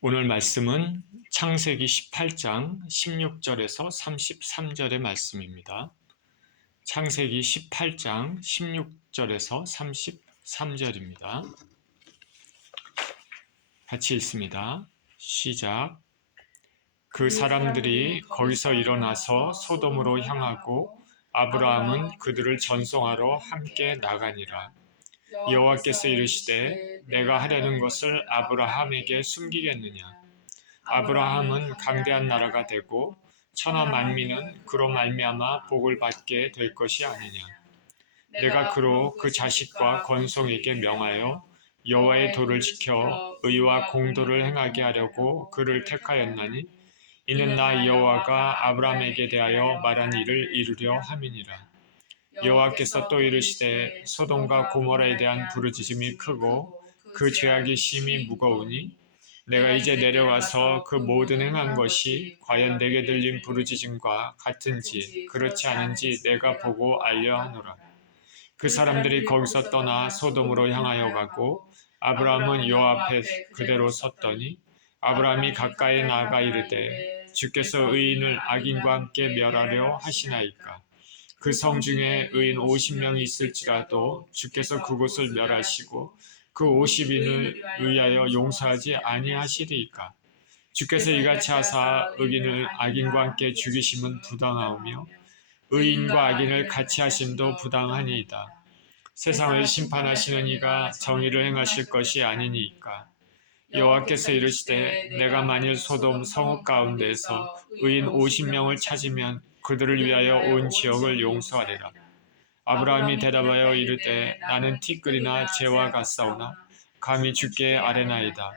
오늘 말씀은 창세기 18장 16절에서 33절의 말씀입니다. 창세기 18장 16절에서 33절입니다. 같이 읽습니다. 시작. 그 사람들이 거기서 일어나서 소돔으로 향하고 아브라함은 그들을 전송하러 함께 나가니라. 여호와께서 이르시되 내가 하려는 것을 아브라함에게 숨기겠느냐. 아브라함은 강대한 나라가 되고 천하 만민은 그로 말미암아 복을 받게 될 것이 아니냐. 내가 그로 그 자식과 건송에게 명하여 여호와의 도를 지켜 의와 공도를 행하게 하려고 그를 택하였나니 이는 나 여호와가 아브라함에게 대하여 말한 일을 이루려 함이니라. 여호와께서 또 이르시되 소돔과 고모라에 대한 부르짖음이 크고 그 죄악이 심히 무거우니 내가 이제 내려가서 그 모든 행한 것이 과연 내게 들린 부르짖음과 같은지 그렇지 않은지 내가 보고 알려 하노라. 그 사람들이 거기서 떠나 소돔으로 향하여 가고 아브라함은 여호와 앞에 그대로 섰더니 아브라함이 가까이 나아가 이르되 주께서 의인을 악인과 함께 멸하려 하시나이까. 그 성 중에 의인 50명이 있을지라도 주께서 그곳을 멸하시고 그 50인을 의하여 용서하지 아니하시리이까. 주께서 이같이 하사 의인을 악인과 함께 죽이심은 부당하오며 의인과 악인을 같이 하심도 부당하니이다. 세상을 심판하시는 이가 정의를 행하실 것이 아니니이까. 여호와께서 이르시되 내가 만일 소돔 성읍 가운데에서 의인 50명을 찾으면 그들을 위하여 온 지역을 용서하리라. 아브라함이 대답하여 이르되 나는 티끌이나 재와 같사오나 감히 주께 아뢰나이다.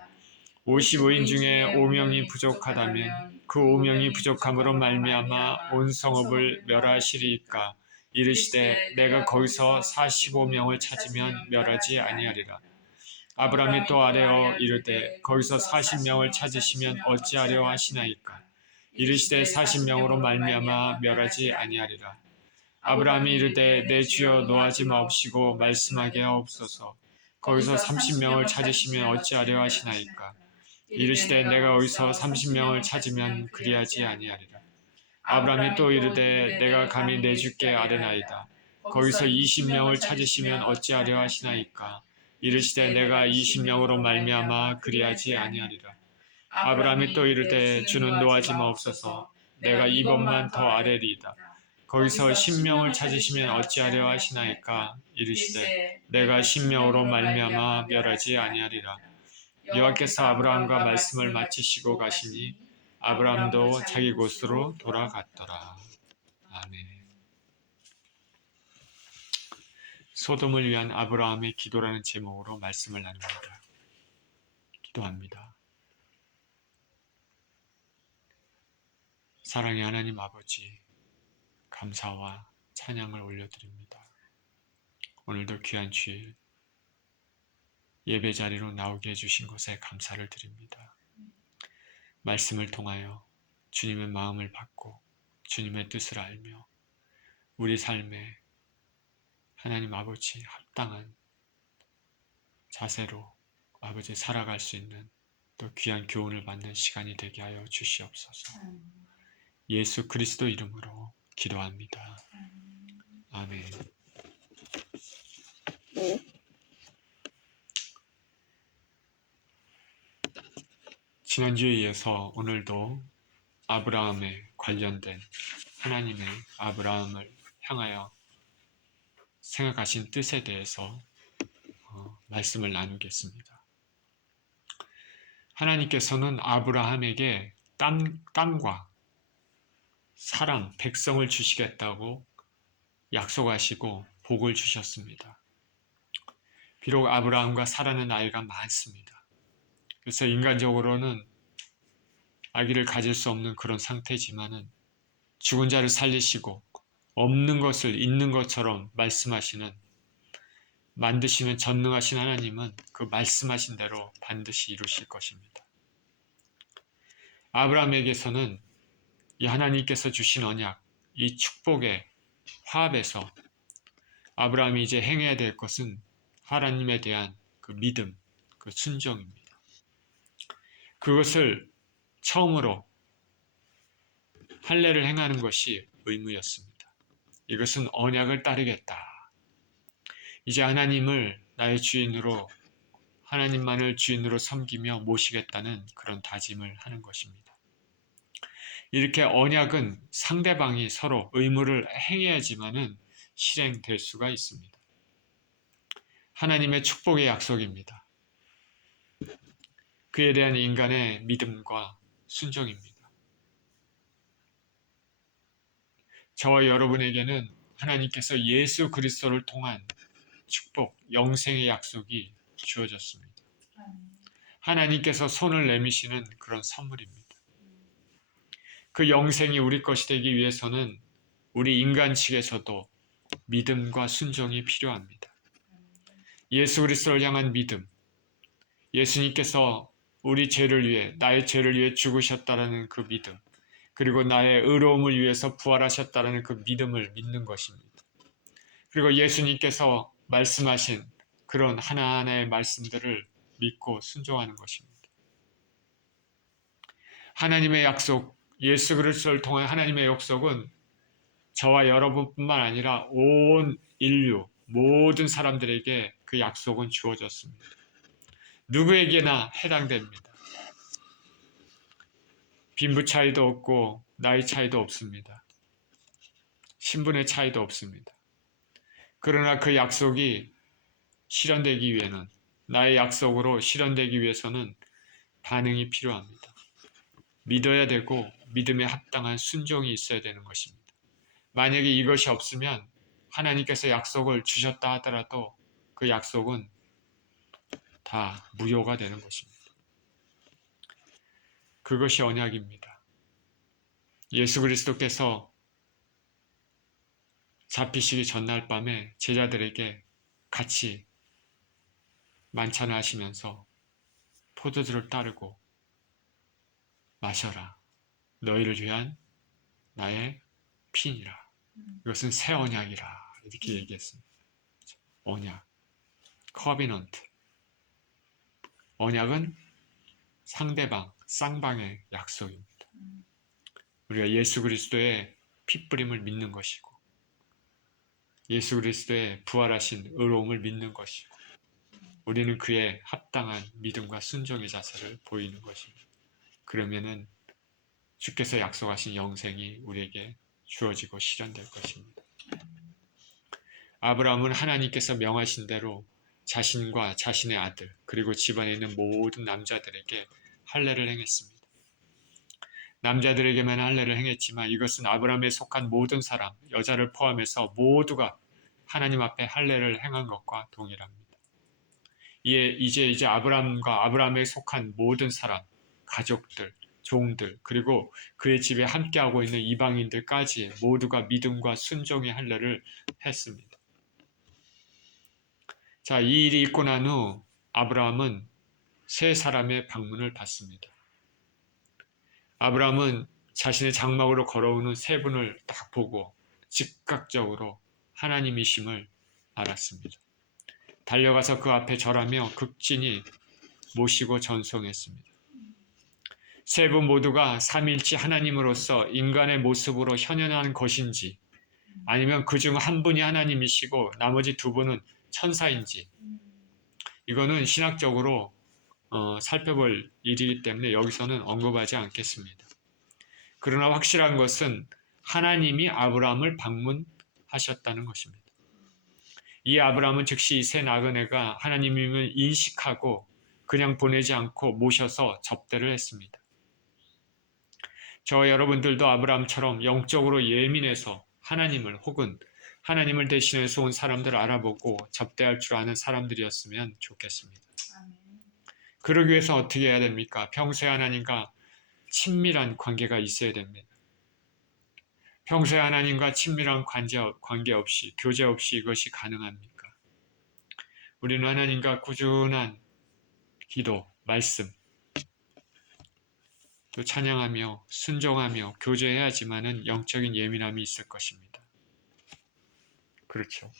55인 중에 5명이 부족하다면 그 5명이 부족함으로 말미암아 온 성읍을 멸하시리이까. 이르시되 내가 거기서 45명을 찾으면 멸하지 아니하리라. 아브라함이 또 아뢰어 이르되 거기서 40명을 찾으시면 어찌하려 하시나이까. 이르시되 40명으로 말미암아 멸하지 아니하리라. 아브라함이 이르되 내 주여 노하지 마옵시고 말씀하게 하옵소서. 거기서 30명을 찾으시면 어찌하려 하시나이까. 이르시되 내가 거기서 30명을 찾으면 그리하지 아니하리라. 아브라함이 또 이르되 내가 감히 내 주께 아뢰나이다. 거기서 20명을 찾으시면 어찌하려 하시나이까. 이르시되 내가 20명으로 말미암아 그리하지 아니하리라. 아브라함이 또 이르되 주는 노하지 마옵소서. 내가 이번만 더 아뢰리이다. 거기서 10명을 찾으시면 어찌하려 하시나이까. 이르시되 내가 10명으로 말미암아 멸하지 아니하리라. 여호와께서 아브라함과 말씀을 마치시고 가시니 아브라함도 자기 곳으로 돌아갔더라. 아멘. 소돔을 위한 아브라함의 기도라는 제목으로 말씀을 나눕니다. 기도합니다. 사랑의 하나님 아버지, 감사와 찬양을 올려드립니다. 오늘도 귀한 주일 예배 자리로 나오게 해주신 것에 감사를 드립니다. 말씀을 통하여 주님의 마음을 받고 주님의 뜻을 알며 우리 삶에 하나님 아버지 합당한 자세로 아버지 살아갈 수 있는 또 귀한 교훈을 받는 시간이 되게 하여 주시옵소서. 예수 그리스도 이름으로 기도합니다. 아멘. 지난주에 이어서 오늘도 아브라함에 관련된 하나님의 아브라함을 향하여 생각하신 뜻에 대해서 말씀을 나누겠습니다. 하나님께서는 아브라함에게 땅과 사람, 백성을 주시겠다고 약속하시고 복을 주셨습니다. 비록 아브라함과 사라는 나이가 많습니다. 그래서 인간적으로는 아기를 가질 수 없는 그런 상태지만은 죽은 자를 살리시고 없는 것을 있는 것처럼 말씀하시는 만드시는 전능하신 하나님은 그 말씀하신 대로 반드시 이루실 것입니다. 아브라함에게서는 이 하나님께서 주신 언약, 이 축복의 화합에서 아브라함이 이제 행해야 될 것은 하나님에 대한 그 믿음, 그 순종입니다. 그것을 처음으로 할례를 행하는 것이 의무였습니다. 이것은 언약을 따르겠다. 이제 하나님을 나의 주인으로, 하나님만을 주인으로 섬기며 모시겠다는 그런 다짐을 하는 것입니다. 이렇게 언약은 상대방이 서로 의무를 행해야지만은 실행될 수가 있습니다. 하나님의 축복의 약속입니다. 그에 대한 인간의 믿음과 순종입니다. 저와 여러분에게는 하나님께서 예수 그리스도를 통한 축복, 영생의 약속이 주어졌습니다. 하나님께서 손을 내미시는 그런 선물입니다. 그 영생이 우리 것이 되기 위해서는 우리 인간 측에서도 믿음과 순종이 필요합니다. 예수 그리스도를 향한 믿음, 예수님께서 우리 죄를 위해, 나의 죄를 위해 죽으셨다라는 그 믿음, 그리고 나의 의로움을 위해서 부활하셨다라는 그 믿음을 믿는 것입니다. 그리고 예수님께서 말씀하신 그런 하나하나의 말씀들을 믿고 순종하는 것입니다. 하나님의 약속, 예수 그리스도를 통한 하나님의 약속은 저와 여러분뿐만 아니라 온 인류, 모든 사람들에게 그 약속은 주어졌습니다. 누구에게나 해당됩니다. 빈부 차이도 없고 나이 차이도 없습니다. 신분의 차이도 없습니다. 그러나 그 약속이 실현되기 위해는, 나의 약속으로 실현되기 위해서는 반응이 필요합니다. 믿어야 되고 믿음에 합당한 순종이 있어야 되는 것입니다. 만약에 이것이 없으면 하나님께서 약속을 주셨다 하더라도 그 약속은 다 무효가 되는 것입니다. 그것이 언약입니다. 예수 그리스도께서 잡히시기 전날 밤에 제자들에게 같이 만찬을 하시면서 포도주를 따르고 마셔라. 너희를 위한 나의 피니라. 이것은 새 언약이라. 이렇게 얘기했습니다. 언약, 커비넌트. 언약은 상대방, 쌍방의 약속입니다. 우리가 예수 그리스도의 핏부림을 믿는 것이고 예수 그리스도의 부활하신 의로움을 믿는 것이고 우리는 그의 합당한 믿음과 순종의 자세를 보이는 것입니다. 그러면은 주께서 약속하신 영생이 우리에게 주어지고 실현될 것입니다. 아브라함은 하나님께서 명하신 대로 자신과 자신의 아들 그리고 집안에 있는 모든 남자들에게 할례를 행했습니다. 남자들에게만 할례를 행했지만 이것은 아브라함에 속한 모든 사람, 여자를 포함해서 모두가 하나님 앞에 할례를 행한 것과 동일합니다. 이제 아브라함과 아브라함에 속한 모든 사람, 가족들, 종들, 그리고 그의 집에 함께하고 있는 이방인들까지 모두가 믿음과 순종의 할례를 했습니다. 자, 이 일이 있고 난 후 아브라함은 세 사람의 방문을 받습니다. 아브라함은 자신의 장막으로 걸어오는 세 분을 딱 보고 즉각적으로 하나님이심을 알았습니다. 달려가서 그 앞에 절하며 극진히 모시고 전송했습니다. 세 분 모두가 삼위일체 하나님으로서 인간의 모습으로 현현한 것인지 아니면 그중 한 분이 하나님이시고 나머지 두 분은 천사인지 이거는 신학적으로 살펴볼 일이기 때문에 여기서는 언급하지 않겠습니다. 그러나 확실한 것은 하나님이 아브라함을 방문하셨다는 것입니다. 이 아브라함은 즉시 이 세 나그네가 하나님임을 인식하고 그냥 보내지 않고 모셔서 접대를 했습니다. 저와 여러분들도 아브라함처럼 영적으로 예민해서 하나님을 혹은 하나님을 대신해서 온 사람들을 알아보고 접대할 줄 아는 사람들이었으면 좋겠습니다. 그러기 위해서 어떻게 해야 됩니까? 평소에 하나님과 친밀한 관계가 있어야 됩니다. 평소에 하나님과 친밀한 관계 없이, 교제 없이 이것이 가능합니까? 우리는 하나님과 꾸준한 기도, 말씀, 또 찬양하며 순종하며 교제해야지만은 영적인 예민함이 있을 것입니다. 그렇죠.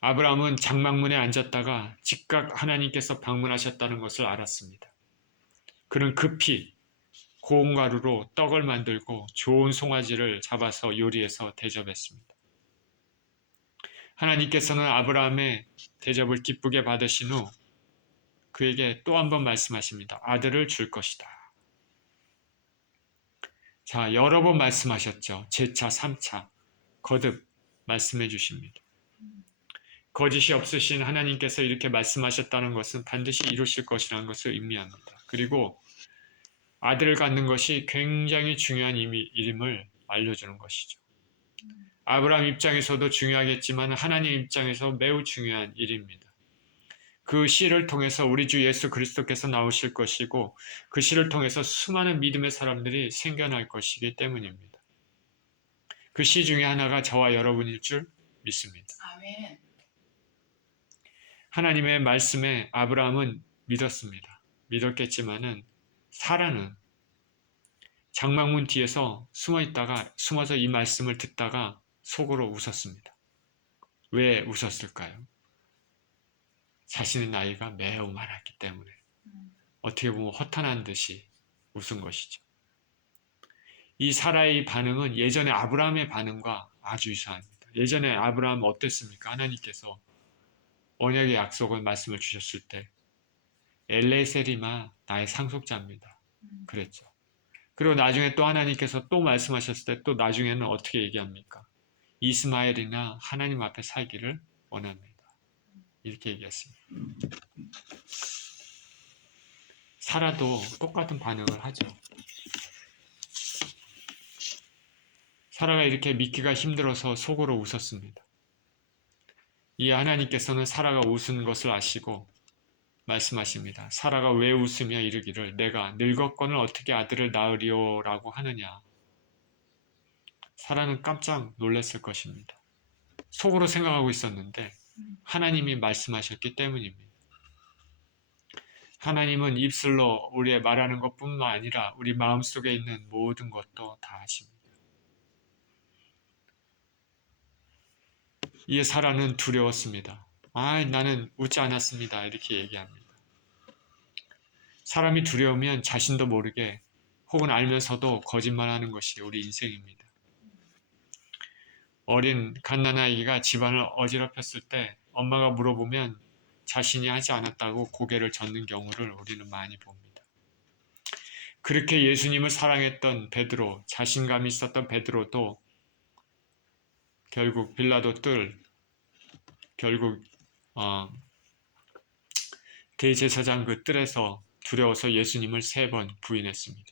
아브라함은 장막문에 앉았다가 즉각 하나님께서 방문하셨다는 것을 알았습니다. 그는 급히 고운 가루로 떡을 만들고 좋은 송아지를 잡아서 요리해서 대접했습니다. 하나님께서는 아브라함의 대접을 기쁘게 받으신 후 그에게 또 한 번 말씀하십니다. 아들을 줄 것이다. 자, 여러 번 말씀하셨죠. 제차, 3차 거듭 말씀해 주십니다. 거짓이 없으신 하나님께서 이렇게 말씀하셨다는 것은 반드시 이루실 것이라는 것을 의미합니다. 그리고 아들을 갖는 것이 굉장히 중요한 일임을 알려주는 것이죠. 아브라함 입장에서도 중요하겠지만 하나님 입장에서 매우 중요한 일입니다. 그 씨를 통해서 우리 주 예수 그리스도께서 나오실 것이고 그 씨를 통해서 수많은 믿음의 사람들이 생겨날 것이기 때문입니다. 그 씨 중에 하나가 저와 여러분일 줄 믿습니다. 아멘. 하나님의 말씀에 아브라함은 믿었습니다. 믿었겠지만은 사라는 장막문 뒤에서 숨어서 이 말씀을 듣다가 속으로 웃었습니다. 왜 웃었을까요? 자신의 나이가 매우 많았기 때문에 어떻게 보면 허탄한 듯이 웃은 것이죠. 이 사라의 반응은 예전에 아브라함의 반응과 아주 유사합니다. 예전에 아브라함 어땠습니까? 하나님께서 언약의 약속을 말씀을 주셨을 때 엘레세리마 나의 상속자입니다. 그랬죠. 그리고 나중에 또 하나님께서 또 말씀하셨을 때 또 나중에는 어떻게 얘기합니까? 이스마엘이나 하나님 앞에 살기를 원합니다. 이렇게 얘기했습니다. 사라도 똑같은 반응을 하죠. 사라가 이렇게 믿기가 힘들어서 속으로 웃었습니다. 이 하나님께서는 사라가 웃은 것을 아시고 말씀하십니다. 사라가 왜 웃으며 이르기를 내가 늙었거늘 어떻게 아들을 낳으리오라고 하느냐. 사라는 깜짝 놀랐을 것입니다. 속으로 생각하고 있었는데 하나님이 말씀하셨기 때문입니다. 하나님은 입술로 우리의 말하는 것뿐만 아니라 우리 마음속에 있는 모든 것도 다 아십니다. 이에 사라는 두려웠습니다. 나는 웃지 않았습니다. 이렇게 얘기합니다. 사람이 두려우면 자신도 모르게 혹은 알면서도 거짓말하는 것이 우리 인생입니다. 어린 갓난아이가 집안을 어지럽혔을 때 엄마가 물어보면 자신이 하지 않았다고 고개를 젓는 경우를 우리는 많이 봅니다. 그렇게 예수님을 사랑했던 베드로, 자신감이 있었던 베드로도 결국 대제사장 그 뜰에서 두려워서 예수님을 3번 부인했습니다.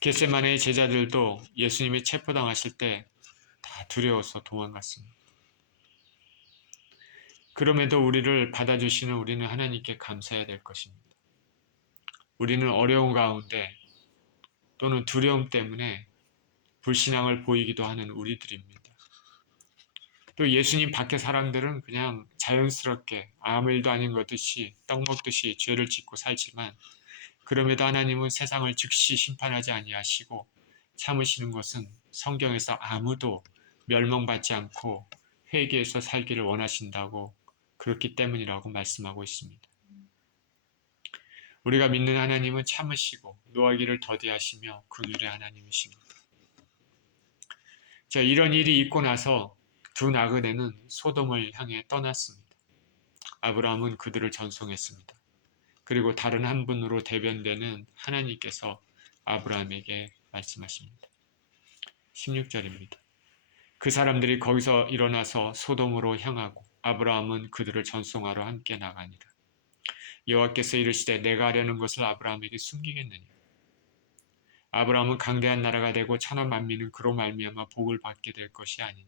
겟세마네의 제자들도 예수님이 체포당하실 때 다 두려워서 도망갔습니다. 그럼에도 우리를 받아주시는 우리는 하나님께 감사해야 될 것입니다. 우리는 어려운 가운데 또는 두려움 때문에 불신앙을 보이기도 하는 우리들입니다. 또 예수님 밖의 사람들은 그냥 자연스럽게 아무 일도 아닌 것듯이 떡 먹듯이 죄를 짓고 살지만 그럼에도 하나님은 세상을 즉시 심판하지 아니하시고 참으시는 것은 성경에서 아무도 멸망받지 않고 회개해서 살기를 원하신다고 그렇기 때문이라고 말씀하고 있습니다. 우리가 믿는 하나님은 참으시고 노하기를 더디하시며 긍휼의 하나님이십니다. 자, 이런 일이 있고 나서 두 나그네는 소돔을 향해 떠났습니다. 아브라함은 그들을 전송했습니다. 그리고 다른 한 분으로 대변되는 하나님께서 아브라함에게 말씀하십니다. 16절입니다. 그 사람들이 거기서 일어나서 소돔으로 향하고 아브라함은 그들을 전송하러 함께 나가니라. 여호와께서 이르시되 내가 하려는 것을 아브라함에게 숨기겠느냐. 아브라함은 강대한 나라가 되고 천하 만민은 그로 말미암아 복을 받게 될 것이 아니냐.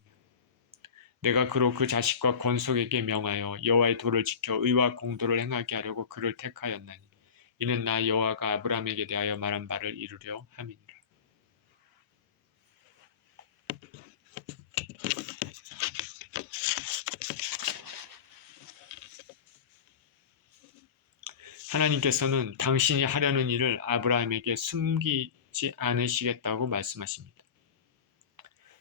내가 그로 그 자식과 권속에게 명하여 여호와의 도를 지켜 의와 공도를 행하게 하려고 그를 택하였나니 이는 나 여호와가 아브라함에게 대하여 말한 바를 이루려 함이니라. 하나님께서는 당신이 하려는 일을 아브라함에게 숨기지 않으시겠다고 말씀하십니다.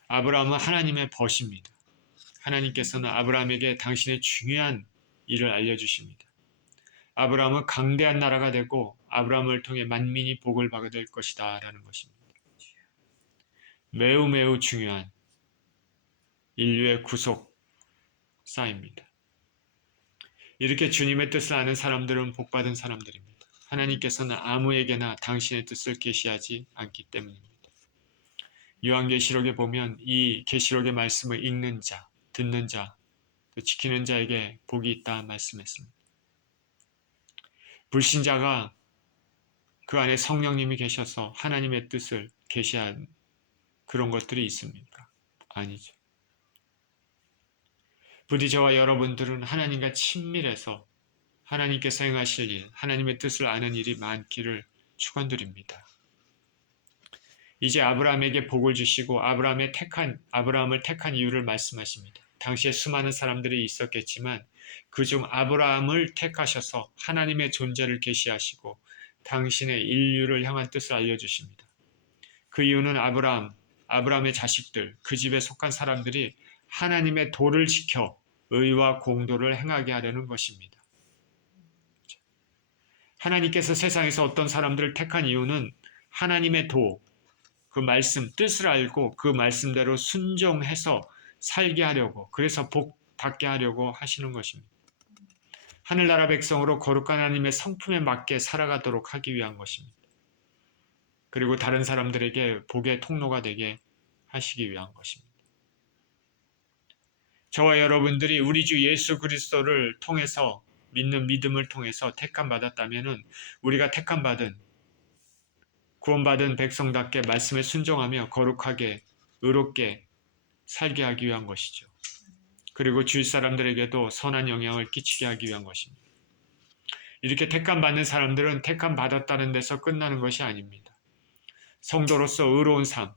아브라함은 하나님의 벗입니다. 하나님께서는 아브라함에게 당신의 중요한 일을 알려주십니다. 아브라함은 강대한 나라가 되고 아브라함을 통해 만민이 복을 받을 것이다 라는 것입니다. 매우 매우 중요한 인류의 구속사입니다. 이렇게 주님의 뜻을 아는 사람들은 복받은 사람들입니다. 하나님께서는 아무에게나 당신의 뜻을 계시하지 않기 때문입니다. 요한계시록에 보면 이 계시록의 말씀을 읽는 자, 듣는 자, 또 지키는 자에게 복이 있다 말씀했습니다. 불신자가 그 안에 성령님이 계셔서 하나님의 뜻을 계시한 그런 것들이 있습니까? 아니죠. 부디 저와 여러분들은 하나님과 친밀해서 하나님께서 행하실 일, 하나님의 뜻을 아는 일이 많기를 축원드립니다. 이제 아브라함에게 복을 주시고 아브라함을 택한 이유를 말씀하십니다. 당시에 수많은 사람들이 있었겠지만 그중 아브라함을 택하셔서 하나님의 존재를 계시하시고 당신의 인류를 향한 뜻을 알려주십니다. 그 이유는 아브라함의 자식들, 그 집에 속한 사람들이 하나님의 도를 지켜 의와 공도를 행하게 하려는 것입니다. 하나님께서 세상에서 어떤 사람들을 택한 이유는 하나님의 도, 그 말씀, 뜻을 알고 그 말씀대로 순종해서 살게 하려고, 그래서 복 받게 하려고 하시는 것입니다. 하늘나라 백성으로 거룩한 하나님의 성품에 맞게 살아가도록 하기 위한 것입니다. 그리고 다른 사람들에게 복의 통로가 되게 하시기 위한 것입니다. 저와 여러분들이 우리 주 예수 그리스도를 통해서 믿는 믿음을 통해서 택함받았다면 우리가 택함받은 구원받은 백성답게 말씀에 순종하며 거룩하게 의롭게 살게 하기 위한 것이죠. 그리고 주위 사람들에게도 선한 영향을 끼치게 하기 위한 것입니다. 이렇게 택함받는 사람들은 택함받았다는 데서 끝나는 것이 아닙니다. 성도로서 의로운 삶,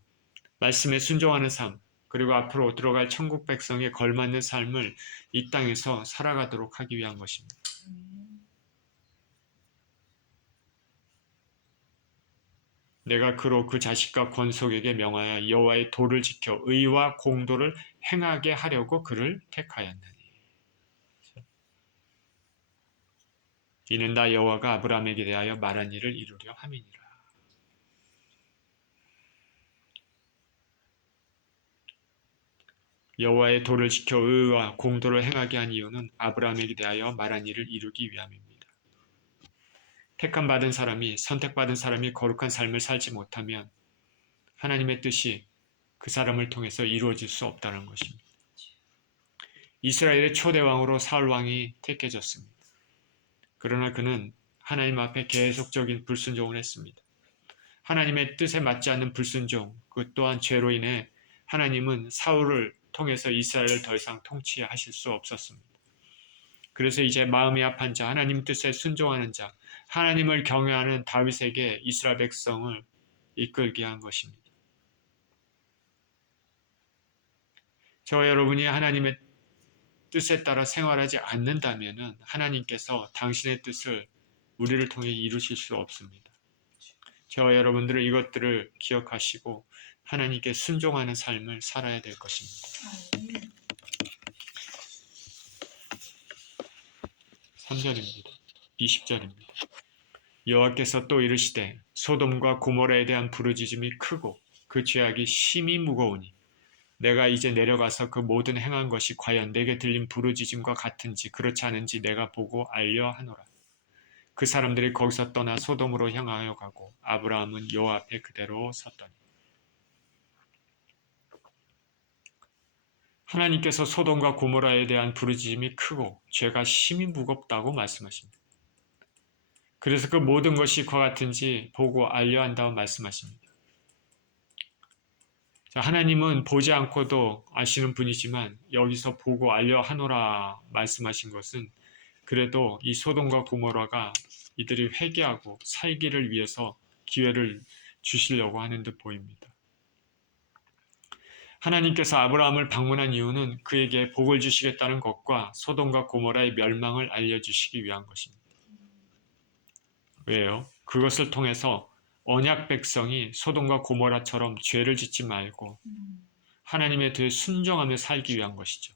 말씀에 순종하는 삶, 그리고 앞으로 들어갈 천국 백성에 걸맞는 삶을 이 땅에서 살아가도록 하기 위한 것입니다. 내가 그로 그 자식과 권속에게 명하여 여호와의 도를 지켜 의와 공도를 행하게 하려고 그를 택하였나니. 이는 다 여호와가 아브라함에게 대하여 말한 일을 이루려 함이니라. 여호와의 도를 지켜 의와 공도를 행하게 한 이유는 아브라함에게 대하여 말한 일을 이루기 위함입니다. 택함받은 사람이, 선택받은 사람이 거룩한 삶을 살지 못하면 하나님의 뜻이 그 사람을 통해서 이루어질 수 없다는 것입니다. 이스라엘의 초대 왕으로 사울 왕이 택해졌습니다. 그러나 그는 하나님 앞에 계속적인 불순종을 했습니다. 하나님의 뜻에 맞지 않는 불순종, 그 또한 죄로 인해 하나님은 사울을 통해서 이스라엘을 더 이상 통치하실 수 없었습니다. 그래서 이제 마음이 합한 자, 하나님 뜻에 순종하는 자, 하나님을 경외하는 다윗에게 이스라엘 백성을 이끌게 한 것입니다. 저와 여러분이 하나님의 뜻에 따라 생활하지 않는다면 하나님께서 당신의 뜻을 우리를 통해 이루실 수 없습니다. 저와 여러분들은 이것들을 기억하시고 하나님께 순종하는 삶을 살아야 될 것입니다. 3절입니다. 20절입니다. 여호와께서 또 이르시되 소돔과 고모라에 대한 부르짖음이 크고 그 죄악이 심히 무거우니 내가 이제 내려가서 그 모든 행한 것이 과연 내게 들린 부르짖음과 같은지 그렇지 않은지 내가 보고 알려 하노라. 그 사람들이 거기서 떠나 소돔으로 향하여 가고 아브라함은 여호와 앞에 그대로 섰더니. 하나님께서 소돔과 고모라에 대한 부르짖음이 크고 죄가 심히 무겁다고 말씀하십니다. 그래서 그 모든 것이 그와 같은지 보고 알려 한다고 말씀하십니다. 자, 하나님은 보지 않고도 아시는 분이지만 여기서 보고 알려 하노라 말씀하신 것은 그래도 이 소돔과 고모라가 이들이 회개하고 살기를 위해서 기회를 주시려고 하는 듯 보입니다. 하나님께서 아브라함을 방문한 이유는 그에게 복을 주시겠다는 것과 소돔과 고모라의 멸망을 알려주시기 위한 것입니다. 왜요? 그것을 통해서 언약 백성이 소돔과 고모라처럼 죄를 짓지 말고 하나님의 뜻에 순종하며 살기 위한 것이죠.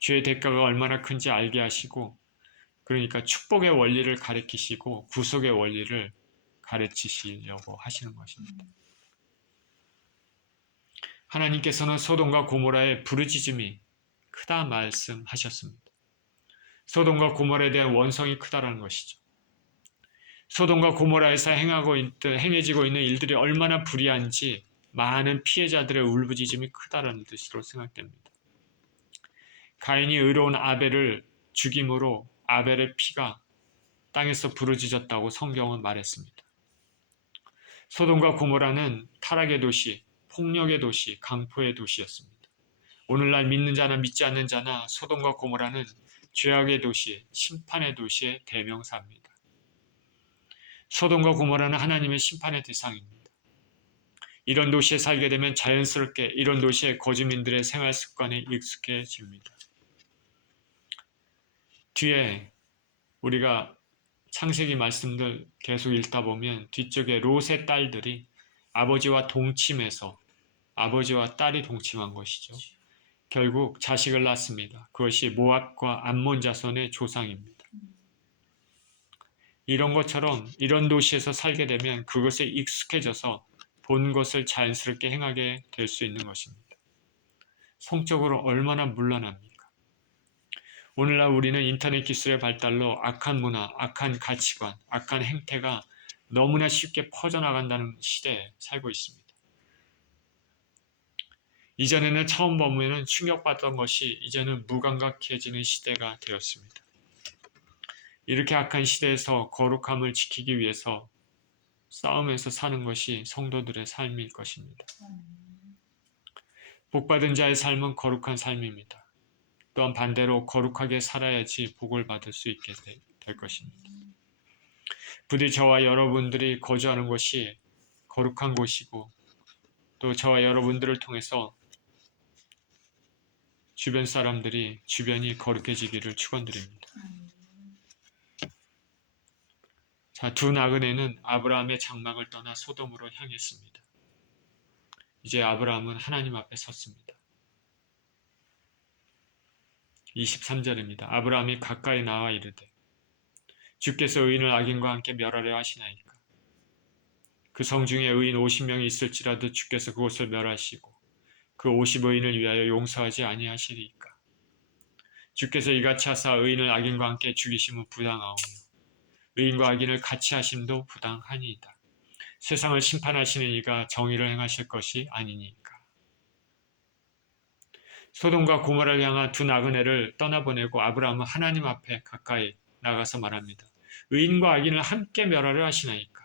죄의 대가가 얼마나 큰지 알게 하시고 그러니까 축복의 원리를 가르치시고 구속의 원리를 가르치시려고 하시는 것입니다. 하나님께서는 소돔과 고모라의 부르짖음이 크다 말씀하셨습니다. 소돔과 고모라에 대한 원성이 크다라는 것이죠. 소돔과 고모라에서 행해지고 있는 일들이 얼마나 불의한지 많은 피해자들의 울부짖음이 크다라는 뜻으로 생각됩니다. 가인이 의로운 아벨을 죽임으로 아벨의 피가 땅에서 부르짖었다고 성경은 말했습니다. 소돔과 고모라는 타락의 도시, 폭력의 도시, 강포의 도시였습니다. 오늘날 믿는 자나 믿지 않는 자나 소돔과 고모라는 죄악의 도시, 심판의 도시의 대명사입니다. 소돔과 고모라는 하나님의 심판의 대상입니다. 이런 도시에 살게 되면 자연스럽게 이런 도시의 거주민들의 생활 습관에 익숙해집니다. 뒤에 우리가 창세기 말씀들 계속 읽다 보면 뒤쪽에 롯의 딸들이 아버지와 동침해서 아버지와 딸이 동침한 것이죠. 결국 자식을 낳습니다. 그것이 모압과 암몬 자손의 조상입니다. 이런 것처럼 이런 도시에서 살게 되면 그것에 익숙해져서 본 것을 자연스럽게 행하게 될 수 있는 것입니다. 성적으로 얼마나 문란합니까? 오늘날 우리는 인터넷 기술의 발달로 악한 문화, 악한 가치관, 악한 행태가 너무나 쉽게 퍼져나간다는 시대에 살고 있습니다. 이전에는 처음 보면 충격받던 것이 이제는 무감각해지는 시대가 되었습니다. 이렇게 악한 시대에서 거룩함을 지키기 위해서 싸우면서 사는 것이 성도들의 삶일 것입니다. 복받은 자의 삶은 거룩한 삶입니다. 또한 반대로 거룩하게 살아야지 복을 받을 수 있게 될 것입니다. 부디 저와 여러분들이 거주하는 곳이 거룩한 곳이고 또 저와 여러분들을 통해서 주변 사람들이 주변이 거룩해지기를 축원드립니다. 자, 두 나그네는 아브라함의 장막을 떠나 소돔으로 향했습니다. 이제 아브라함은 하나님 앞에 섰습니다. 23절입니다. 아브라함이 가까이 나와 이르되 주께서 의인을 악인과 함께 멸하려 하시나이까. 그 성 중에 의인 50명이 있을지라도 주께서 그곳을 멸하시고 그 50의인을 위하여 용서하지 아니하시리이까. 주께서 이같이 하사 의인을 악인과 함께 죽이심은 부당하오며 의인과 악인을 같이 하심도 부당하니이다. 세상을 심판하시는 이가 정의를 행하실 것이 아니니까. 소돔과 고모라를 향한 두 나그네를 떠나보내고 아브라함은 하나님 앞에 가까이 나가서 말합니다. 의인과 악인을 함께 멸하려 하시나이까.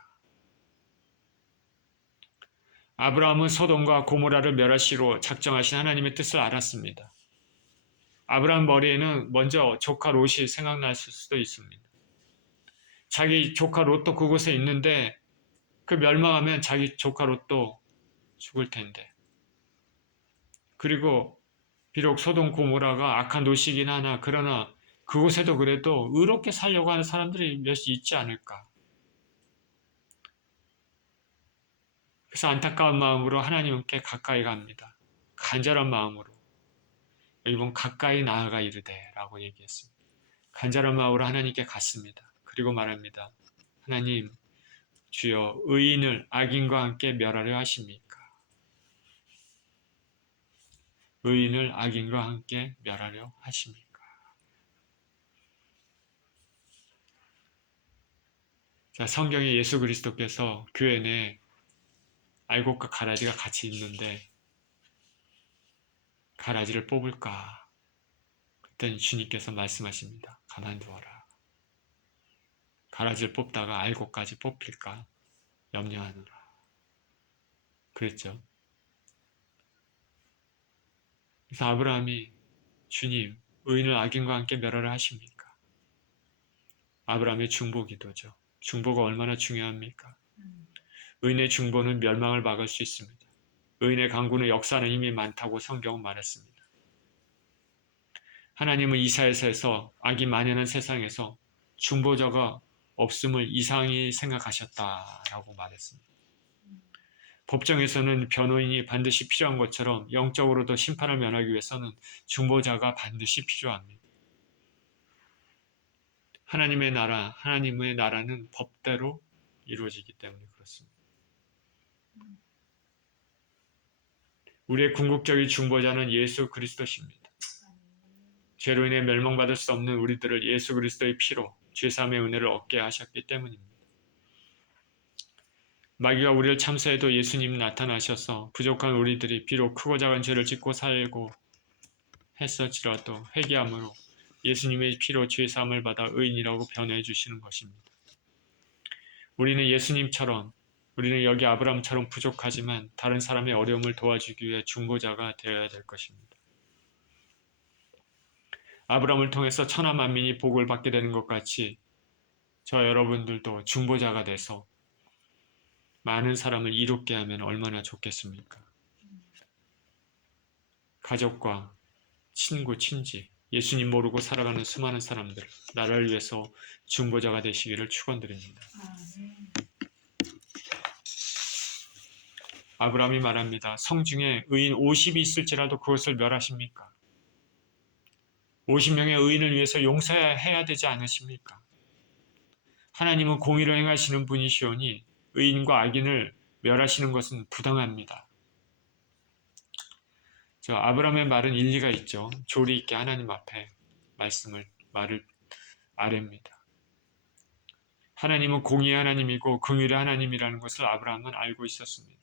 아브라함은 소돔과 고모라를 멸하시로 작정하신 하나님의 뜻을 알았습니다. 아브라함 머리에는 먼저 조카 롯이 생각났을 수도 있습니다. 자기 조카 롯도 그곳에 있는데 그 멸망하면 자기 조카 롯도 죽을 텐데. 그리고 비록 소돔 고모라가 악한 도시이긴 하나 그러나 그곳에도 그래도 의롭게 살려고 하는 사람들이 몇이 있지 않을까. 그래서 안타까운 마음으로 하나님께 가까이 갑니다. 간절한 마음으로. 여기 보면 가까이 나아가 이르되 라고 얘기했습니다. 간절한 마음으로 하나님께 갔습니다. 그리고 말합니다. 하나님, 주여 의인을 악인과 함께 멸하려 하십니까? 의인을 악인과 함께 멸하려 하십니까? 자, 성경에 예수 그리스도께서 교회 내 알곡과 가라지가 같이 있는데 가라지를 뽑을까? 그때는 주님께서 말씀하십니다. 가만두어라. 가라지를 뽑다가 알곡까지 뽑힐까? 염려하노라. 그랬죠. 그래서 아브라함이 주님, 의인을 악인과 함께 멸하려 하십니까? 아브라함의 중보기도죠. 중보가 얼마나 중요합니까? 의인의 중보는 멸망을 막을 수 있습니다. 의인의 강구는 역사는 이미 많다고 성경은 말했습니다. 하나님은 이사야서에서 악이 만연한 세상에서 중보자가 없음을 이상히 생각하셨다라고 말했습니다. 법정에서는 변호인이 반드시 필요한 것처럼 영적으로도 심판을 면하기 위해서는 중보자가 반드시 필요합니다. 하나님의 나라는 법대로 이루어지기 때문에 그렇습니다. 우리의 궁극적인 중보자는 예수 그리스도십니다. 죄로 인해 멸망받을 수 없는 우리들을 예수 그리스도의 피로 죄사함의 은혜를 얻게 하셨기 때문입니다. 마귀가 우리를 참소해도 예수님 나타나셔서 부족한 우리들이 비록 크고 작은 죄를 짓고 살고 했을지라도 회개함으로 예수님의 피로 죄사함을 받아 의인이라고 변호해 주시는 것입니다. 우리는 여기 아브라함처럼 부족하지만 다른 사람의 어려움을 도와주기 위해 중보자가 되어야 될 것입니다. 아브라함을 통해서 천하 만민이 복을 받게 되는 것 같이 저 여러분들도 중보자가 돼서 많은 사람을 이롭게 하면 얼마나 좋겠습니까? 가족과 친구, 친지, 예수님 모르고 살아가는 수많은 사람들, 나라를 위해서 중보자가 되시기를 축원드립니다. 아브라함이 말합니다. 성중에 의인 50이 있을지라도 그것을 멸하십니까? 50명의 의인을 위해서 용서해야 되지 않으십니까? 하나님은 공의를 행하시는 분이시오니 의인과 악인을 멸하시는 것은 부당합니다. 아브라함의 말은 일리가 있죠. 조리 있게 하나님 앞에 말을 아뢰입니다. 하나님은 공의의 하나님이고 긍휼의 하나님이라는 것을 아브라함은 알고 있었습니다.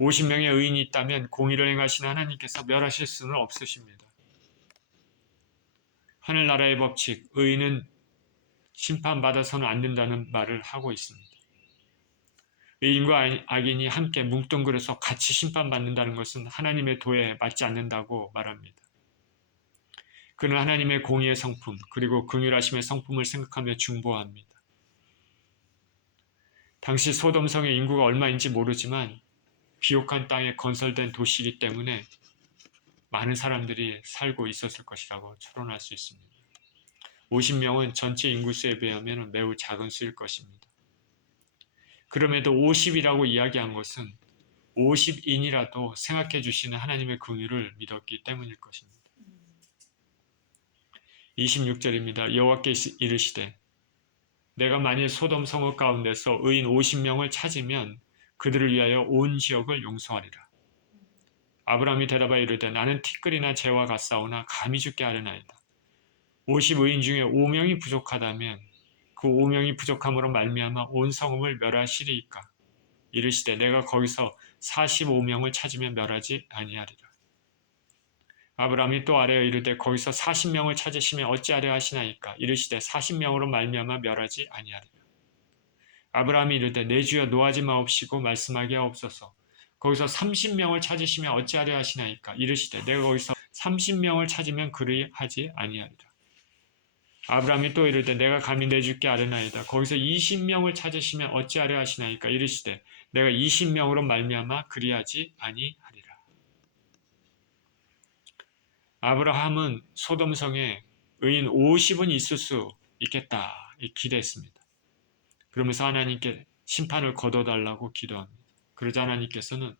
50명의 의인이 있다면 공의를 행하시는 하나님께서 멸하실 수는 없으십니다. 하늘나라의 법칙, 의인은 심판받아서는 안 된다는 말을 하고 있습니다. 의인과 악인이 함께 뭉뚱그려서 같이 심판받는다는 것은 하나님의 도에 맞지 않는다고 말합니다. 그는 하나님의 공의의 성품 그리고 긍휼하심의 성품을 생각하며 중보합니다. 당시 소돔성의 인구가 얼마인지 모르지만 비옥한 땅에 건설된 도시이기 때문에 많은 사람들이 살고 있었을 것이라고 추론할 수 있습니다. 50명은 전체 인구수에 비하면 매우 작은 수일 것입니다. 그럼에도 50이라고 이야기한 것은 50인이라도 생각해 주시는 하나님의 긍휼을 믿었기 때문일 것입니다. 26절입니다. 여호와께 이르시되 내가 만일 소돔 성읍 가운데서 의인 50명을 찾으면 그들을 위하여 온 지역을 용서하리라. 아브라함이 대답하여 이르되 나는 티끌이나 재와 같사오나 감히 주께 아뢰나이다. 50의인 중에 5명이 부족하다면 그 5명이 부족함으로 말미암아 온 성읍을 멸하시리이까. 이르시되 내가 거기서 45명을 찾으면 멸하지 아니하리라. 아브라함이 또 아뢰어 이르되 거기서 40명을 찾으시면 어찌하려 하시나이까. 이르시되 40명으로 말미암아 멸하지 아니하리라. 아브라함이 이르되 내 주여 노하지 마옵시고 말씀하게 하옵소서. 거기서 30명을 찾으시면 어찌하려 하시나이까. 이르시되 내가 거기서 30명을 찾으면 그리하지 아니하리라. 아브라함이 또 이르되 내가 감히 내 주께 아뢰나이다. 거기서 20명을 찾으시면 어찌하려 하시나이까. 이르시되 내가 20명으로 말미암아 그리하지 아니하리라. 아브라함은 소돔성에 의인 50은 있을 수 있겠다 기대했습니다. 그러면서 하나님께 심판을 거둬달라고 기도합니다. 그러자 하나님께서는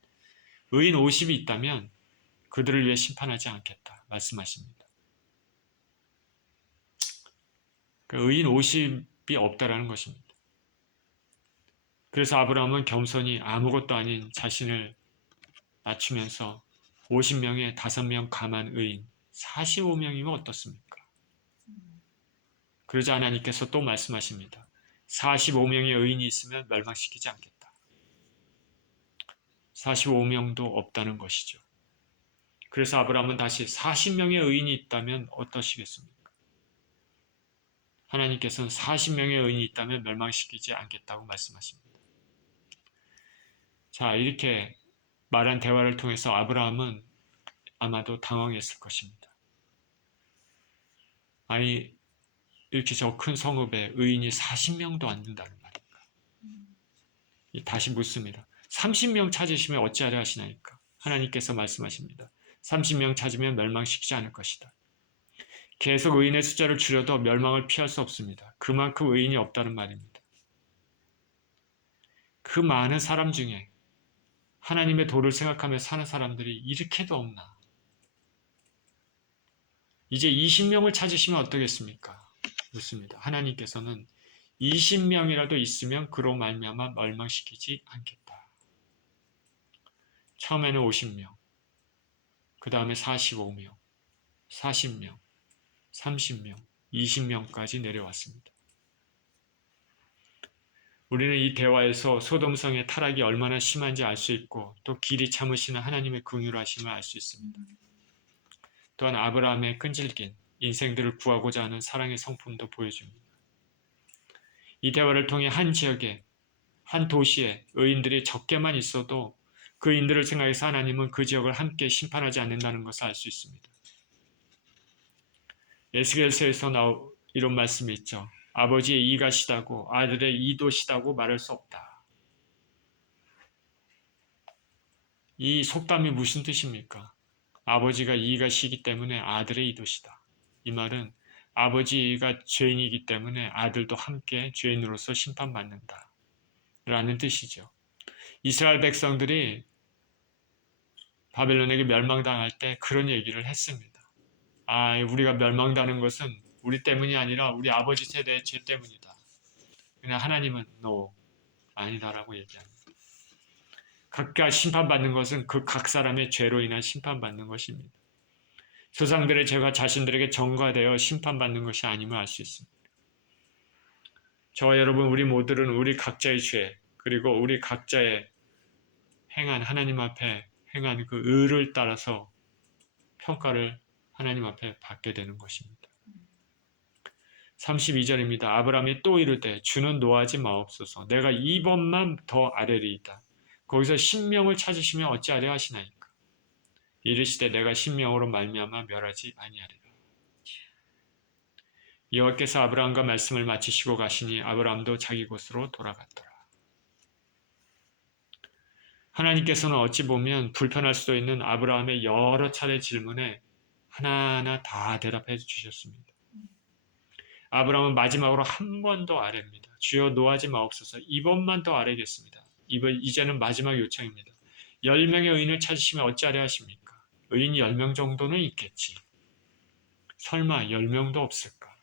의인 50이 있다면 그들을 위해 심판하지 않겠다 말씀하십니다. 의인 50이 없다라는 것입니다. 그래서 아브라함은 겸손히 아무것도 아닌 자신을 낮추면서 50명에 5명 감한 의인 45명이면 어떻습니까? 그러자 하나님께서 또 말씀하십니다. 45명의 의인이 있으면 멸망시키지 않겠다. 45명도 없다는 것이죠. 그래서 아브라함은 다시 40명의 의인이 있다면 어떠시겠습니까? 하나님께서는 40명의 의인이 있다면 멸망시키지 않겠다고 말씀하십니다. 자, 이렇게 말한 대화를 통해서 아브라함은 아마도 당황했을 것입니다. 아니, 이렇게 저 큰 성읍에 의인이 40명도 안 된다는 말입니까? 다시 묻습니다. 30명 찾으시면 어찌하려 하시나이까? 하나님께서 말씀하십니다. 30명 찾으면 멸망시키지 않을 것이다. 계속 의인의 숫자를 줄여도 멸망을 피할 수 없습니다. 그만큼 의인이 없다는 말입니다. 그 많은 사람 중에 하나님의 도를 생각하며 사는 사람들이 이렇게도 없나? 이제 20명을 찾으시면 어떠겠습니까? 묻습니다. 하나님께서는 20명이라도 있으면 그로 말미암아 멸망시키지 않겠다. 처음에는 50명, 그 다음에 45명, 40명, 30명, 20명까지 내려왔습니다. 우리는 이 대화에서 소돔성의 타락이 얼마나 심한지 알 수 있고 또 길이 참으시는 하나님의 긍휼하심을 알 수 있습니다. 또한 아브라함의 끈질긴 인생들을 구하고자 하는 사랑의 성품도 보여줍니다. 이 대화를 통해 한 지역에, 한 도시에 의인들이 적게만 있어도 그 인들을 생각해서 하나님은 그 지역을 함께 심판하지 않는다는 것을 알 수 있습니다. 에스겔서에서 이런 말씀이 있죠. 아버지의 이가 시다고 아들의 이도 시다고 말할 수 없다. 이 속담이 무슨 뜻입니까? 아버지가 이가 시기 때문에 아들의 이도 시다. 이 말은 아버지가 죄인이기 때문에 아들도 함께 죄인으로서 심판받는다. 라는 뜻이죠. 이스라엘 백성들이 바벨론에게 멸망당할 때 그런 얘기를 했습니다. 우리가 멸망당하는 것은 우리 때문이 아니라 우리 아버지 세대의 죄 때문이다. 그냥 하나님은 아니다라고 얘기합니다. 각각 심판받는 것은 그 각 사람의 죄로 인한 심판받는 것입니다. 조상들의 죄가 자신들에게 전가되어 심판받는 것이 아님을 알 수 있습니다. 저와 여러분 우리 모두는 우리 각자의 죄 그리고 우리 각자의 행한 하나님 앞에 행한 그 의를 따라서 평가를 하나님 앞에 받게 되는 것입니다. 32절입니다. 아브라함이 또 이르되 주는 노하지 마옵소서. 내가 2번만 더 아뢰리이다. 거기서 신명을 찾으시면 어찌하려 하시나이까. 이르시되 내가 신명으로 말미암아 멸하지 아니하리라. 여호와께서 아브라함과 말씀을 마치시고 가시니 아브라함도 자기 곳으로 돌아갔더라. 하나님께서는 어찌 보면 불편할 수도 있는 아브라함의 여러 차례 질문에 하나하나 다 대답해 주셨습니다. 아브라함은 마지막으로 한 번 더 아뢰입니다. 주여 노하지 마옵소서. 이번만 더 아뢰겠습니다. 이제는 마지막 요청입니다. 10명의 의인을 찾으시면 어찌하려 하십니까? 의인 10명 정도는 있겠지. 설마 10명도 없을까?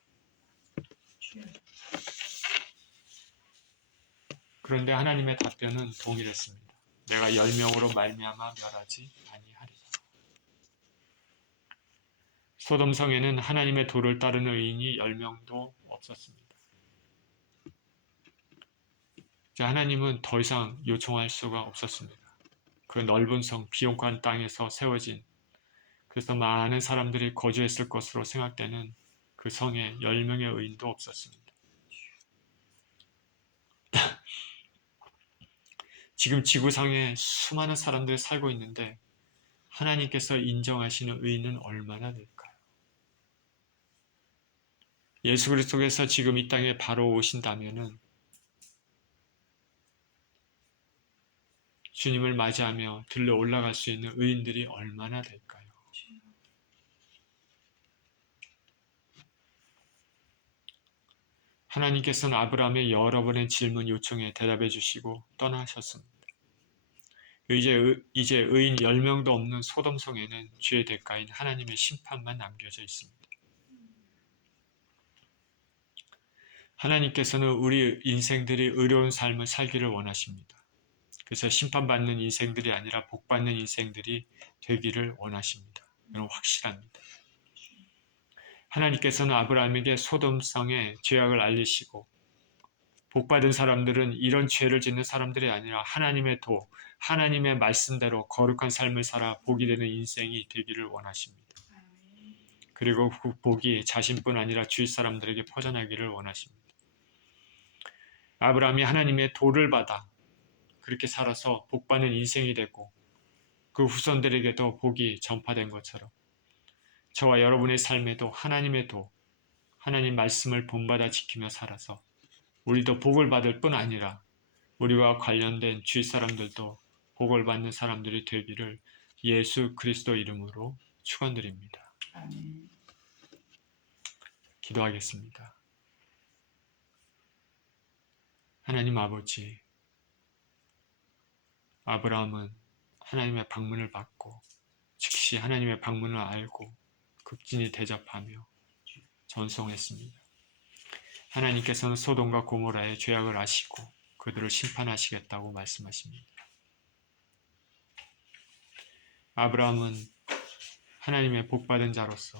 그런데 하나님의 답변은 동일했습니다. 내가 10명으로 말미암아 멸하지 아니하리라. 소돔성에는 하나님의 도를 따르는 의인이 10명도 없었습니다. 하나님은 더 이상 요청할 수가 없었습니다. 그 넓은 성, 비옥한 땅에서 세워진 그래서 많은 사람들이 거주했을 것으로 생각되는 그 성에 10명의 의인도 없었습니다. 지금 지구상에 수많은 사람들이 살고 있는데 하나님께서 인정하시는 의인은 얼마나 될까요? 예수 그리스도께서 지금 이 땅에 바로 오신다면은 주님을 맞이하며 들러 올라갈 수 있는 의인들이 얼마나 될까요? 하나님께서는 아브라함의 여러 번의 질문 요청에 대답해 주시고 떠나셨습니다. 이제 의인 10명도 없는 소돔성에는 죄의 대가인 하나님의 심판만 남겨져 있습니다. 하나님께서는 우리 인생들이 의로운 삶을 살기를 원하십니다. 그래서 심판받는 인생들이 아니라 복받는 인생들이 되기를 원하십니다. 이건 확실합니다. 하나님께서는 아브라함에게 소돔성의 죄악을 알리시고 복받은 사람들은 이런 죄를 짓는 사람들이 아니라 하나님의 도, 하나님의 말씀대로 거룩한 삶을 살아 복이 되는 인생이 되기를 원하십니다. 그리고 그 복이 자신뿐 아니라 주위 사람들에게 퍼져나기를 원하십니다. 아브라함이 하나님의 도를 받아 그렇게 살아서 복받는 인생이 되고 그 후손들에게도 복이 전파된 것처럼 저와 여러분의 삶에도 하나님의 도, 하나님 말씀을 본받아 지키며 살아서 우리도 복을 받을 뿐 아니라 우리와 관련된 주위 사람들도 복을 받는 사람들이 되기를 예수 그리스도 이름으로 축원드립니다. 기도하겠습니다. 하나님 아버지, 아브라함은 하나님의 방문을 받고 즉시 하나님의 방문을 알고 극진히 대접하며 전송했습니다. 하나님께서는 소돔과 고모라의 죄악을 아시고 그들을 심판하시겠다고 말씀하십니다. 아브라함은 하나님의 복받은 자로서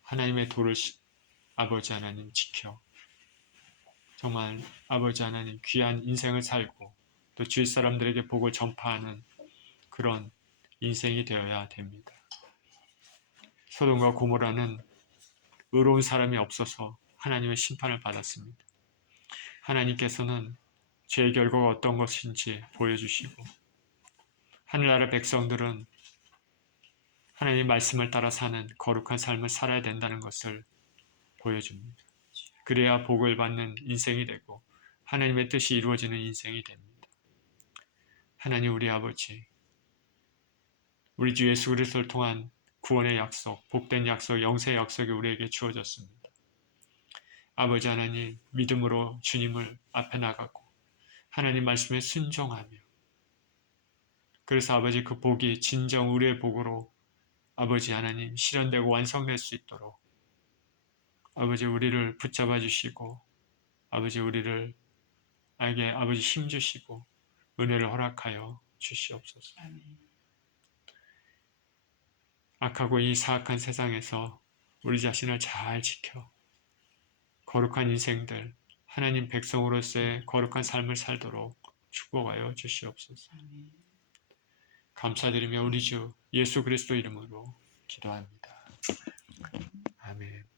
하나님의 도를 아버지 하나님 지켜 정말 아버지 하나님 귀한 인생을 살고 또 주위 사람들에게 복을 전파하는 그런 인생이 되어야 됩니다. 소돔과 고모라는 의로운 사람이 없어서 하나님의 심판을 받았습니다. 하나님께서는 죄의 결과가 어떤 것인지 보여주시고 하늘나라 백성들은 하나님의 말씀을 따라 사는 거룩한 삶을 살아야 된다는 것을 보여줍니다. 그래야 복을 받는 인생이 되고 하나님의 뜻이 이루어지는 인생이 됩니다. 하나님 우리 아버지, 우리 주 예수 그리스도를 통한 구원의 약속, 복된 약속, 영생의 약속이 우리에게 주어졌습니다. 아버지 하나님, 믿음으로 주님을 앞에 나가고 하나님 말씀에 순종하며 그래서 아버지 그 복이 진정 우리의 복으로 아버지 하나님 실현되고 완성될 수 있도록 아버지 우리를 붙잡아 주시고 아버지 우리를 알게 아버지 힘 주시고 은혜를 허락하여 주시옵소서. 악하고 이 사악한 세상에서 우리 자신을 잘 지켜 거룩한 인생들 하나님 백성으로서의 거룩한 삶을 살도록 축복하여 주시옵소서. 감사드리며 우리 주 예수 그리스도 이름으로 기도합니다. 아멘.